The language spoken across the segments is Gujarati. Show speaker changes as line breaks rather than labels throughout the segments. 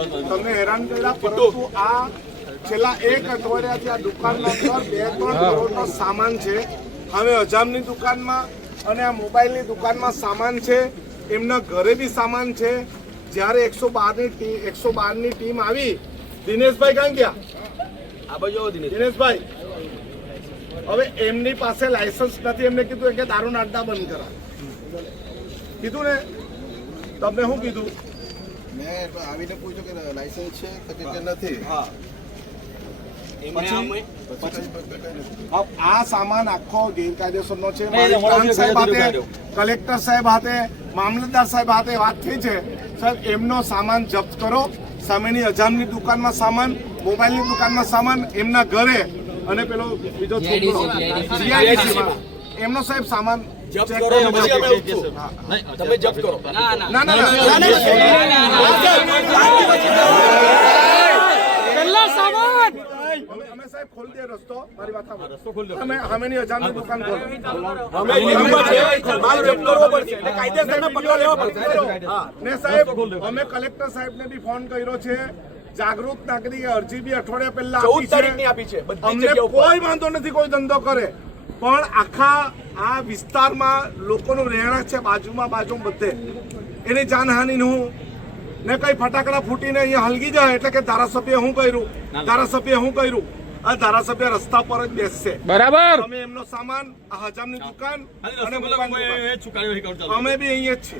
તમને હેરાન કર્યા પરંતુ આ છેલ્લા એક અઠવાડિયાથી આ દુકાનના અંદર બે ત્રણ કરોડનો સામાન છે. હવે અજામની દુકાનમાં અને આ મોબાઈલની દુકાનમાં સામાન છે. એમના ઘરે બી સામાન છે. જ્યારે એકસો બારની ટીમ એકસો બારની ટીમ આવી દિનેશભાઈ ક્યાં ગયા?
આ બાજુ
દિનેશભાઈ. હવે એમની પાસે લાયસન્સ નથી. એમને કીધું કે દારૂના અડ્ડા બંધ કરા કીધું ને? તમને શું કીધું?
મેં તો આવીને પૂછ્યું કે લાયસન્સ છે કે કે નથી?
હા.
આ સામાન આખો ગેરકાયદેસરનો છે. કલેક્ટર સાહેબ હાથે મામલતદાર સાહેબ હાથે વાત થઈ છે. સાહેબ એમનો સામાન જપ્ત કરો. સામેની અજામની દુકાનમાં સામાન મોબાઈલની દુકાનમાં સામાન એમના ઘરે. અને પેલો બીજો છોકરો. એમનો સાહેબ સામાન
જપ્ત કરો પછી અમે ઉઠશું. તમે જપ્ત કરો
ના ના
ના ના ના, ના, ના, અમે અમે સાહેબ ખોલી દે રસ્તો મારી વાત સાંભળો. અમે સામેની અજામની દુકાન ખોલો
અમે માલ જપ્ત કરવો પડશે કાયદેસરના પગલાં લેવા પડશે
ને સાહેબ અમે કલેક્ટર સાહેબને બી ફોન કર્યો છે જાગૃત નાગરિકે અરજી બી અઠવાડિયા પહેલા આપી છે
આપી છે બધી
અમને કોઈ વાંધો નથી કોઈ ધંધો કરે પણ આખા આ વિસ્તારમાં લોકોનું રહેણાંક છે બાજુમાં બાજુ બધે. એની જાનહાનિ નું ને કઈ ફટાકડા ફૂટીને અહીંયા હલગી જાય એટલે કે ધારાસભ્ય હું કર્યું? ધારાસભ્ય હું કર્યું? આ ધારાસભ્ય રસ્તા પર જ બેસશે.
બરાબર.
અમે એમનો સામાન આ હજામની દુકાન અને અમે બી અહીંયા જ છીએ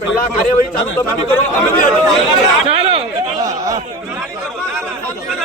પહેલા કાર્યવાહી ચાલુ તમે બી કરો અમે બી હજુ
ચાલો
જમા કરો અને